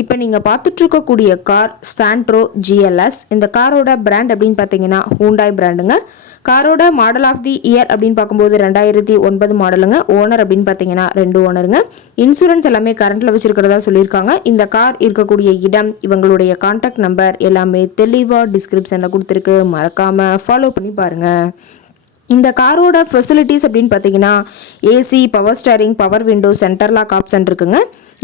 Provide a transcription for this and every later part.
இப்போ நீங்கள் பார்த்துட்ருக்கக்கூடிய car Santro GLS இந்த காரோட பிராண்ட் அப்படின்னு பார்த்தீங்கன்னா ஹூண்டாய் பிராண்டுங்க காரோட மாடல் ஆஃப் தி இயர் அப்படின்னு பார்க்கும்போது ரெண்டாயிரத்தி ஒன்பது மாடலுங்க ஓனர் அப்படின்னு பார்த்தீங்கன்னா ரெண்டு ஓனருங்க இன்சூரன்ஸ் எல்லாமே கரண்ட்டில் வச்சுருக்கிறதா சொல்லியிருக்காங்க. இந்த கார் இருக்கக்கூடிய இடம் இவங்களுடைய கான்டாக்ட் நம்பர் எல்லாமே தெளிவாக டிஸ்கிரிப்ஷனில் கொடுத்துருக்கு. மறக்காமல் ஃபாலோ பண்ணி பாருங்கள் இந்த காரோட ஃபெசிலிட்டிஸ் அப்படின்னு பார்த்தீங்கன்னா AC power steering power window centre lock option இருக்குங்க.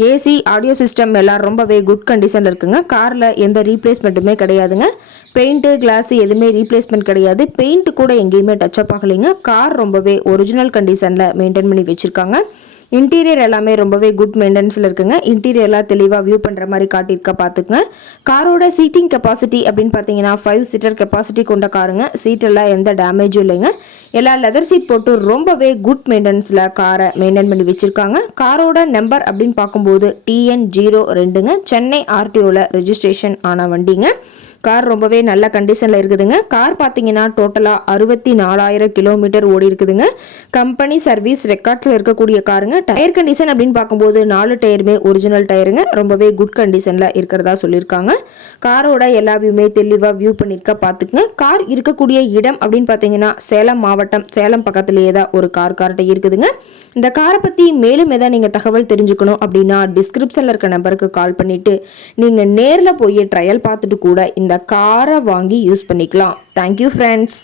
ஏசி ஆடியோ சிஸ்டம் எல்லாம் ரொம்பவே குட் கண்டிஷனில் இருக்குங்க. காரில் எந்த ரீப்ளேஸ்மெண்ட்டுமே கிடையாதுங்க. பெயிண்ட்டு கிளாஸு எதுவுமே ரீப்ளேஸ்மெண்ட் கிடையாது. பெயிண்ட் கூட எங்கேயுமே டச்சப் ஆகலைங்க. கார் ரொம்பவே ஒரிஜினல் கண்டிஷனில் மெயின்டைன் பண்ணி வச்சுருக்காங்க. இன்டீரியர் எல்லாமே ரொம்பவே குட் மெயின்டெனன்ஸில் இருக்குங்க. இன்டீரியர்லாம் தெளிவாக வியூ பண்ணுற மாதிரி காட்டியிருக்க பார்த்துக்குங்க காரோட சீட்டிங் கெப்பாசிட்டி அப்படின்னு பார்த்தீங்கன்னா ஃபைவ் சீட்டர் கெப்பாசிட்டி கொண்ட காருங்க சீட்டெல்லாம் எந்த டேமேஜும் இல்லைங்க. எல்லா லெதர் சீட் போட்டு ரொம்பவே குட் மெயின்டெனன்ஸில் காரை மெயின்டைன் பண்ணி வச்சுருக்காங்க. காரோட நம்பர் அப்படின்னு பார்க்கும்போது டிஎன் ஜீரோ ரெண்டுங்க. சென்னை ஆர்டிஓவில் ரெஜிஸ்ட்ரேஷன் ஆன வண்டிங்க. கார் ரொம்பவே நல்ல கண்டிஷனில் இருக்குதுங்க. கார் பார்த்தீங்கன்னா டோட்டலாக அறுபத்தி நாலாயிரம் கிலோமீட்டர் ஓடி இருக்குதுங்க. கம்பெனி சர்வீஸ் ரெக்கார்ட்ஸில் இருக்கக்கூடிய காருங்க. டயர் கண்டிஷன் அப்படின்னு பார்க்கும்போது நாலு டயருமே ஒரிஜினல் டயருங்க ரொம்பவே குட் கண்டிஷனில் இருக்கிறதா சொல்லியிருக்காங்க. காரோட எல்லா வியூமே தெளிவாக வியூ பண்ணியிருக்க பார்த்துக்குங்க கார் இருக்கக்கூடிய இடம் அப்படின்னு பார்த்தீங்கன்னா சேலம் மாவட்டம் சேலம் பக்கத்துலேயே தான் ஒரு கார் கார்ட்டை இருக்குதுங்க. இந்த காரை பற்றி மேலும் எதாவது நீங்கள் தகவல் தெரிஞ்சுக்கணும் அப்படின்னா டிஸ்கிரிப்ஷனில் இருக்க நம்பருக்கு கால் பண்ணிவிட்டு நீங்கள் நேரில் போய் ட்ரையல் பார்த்துட்டு கூட இந்த காரை வாங்கி யூஸ் பண்ணிக்கலாம். Thank you friends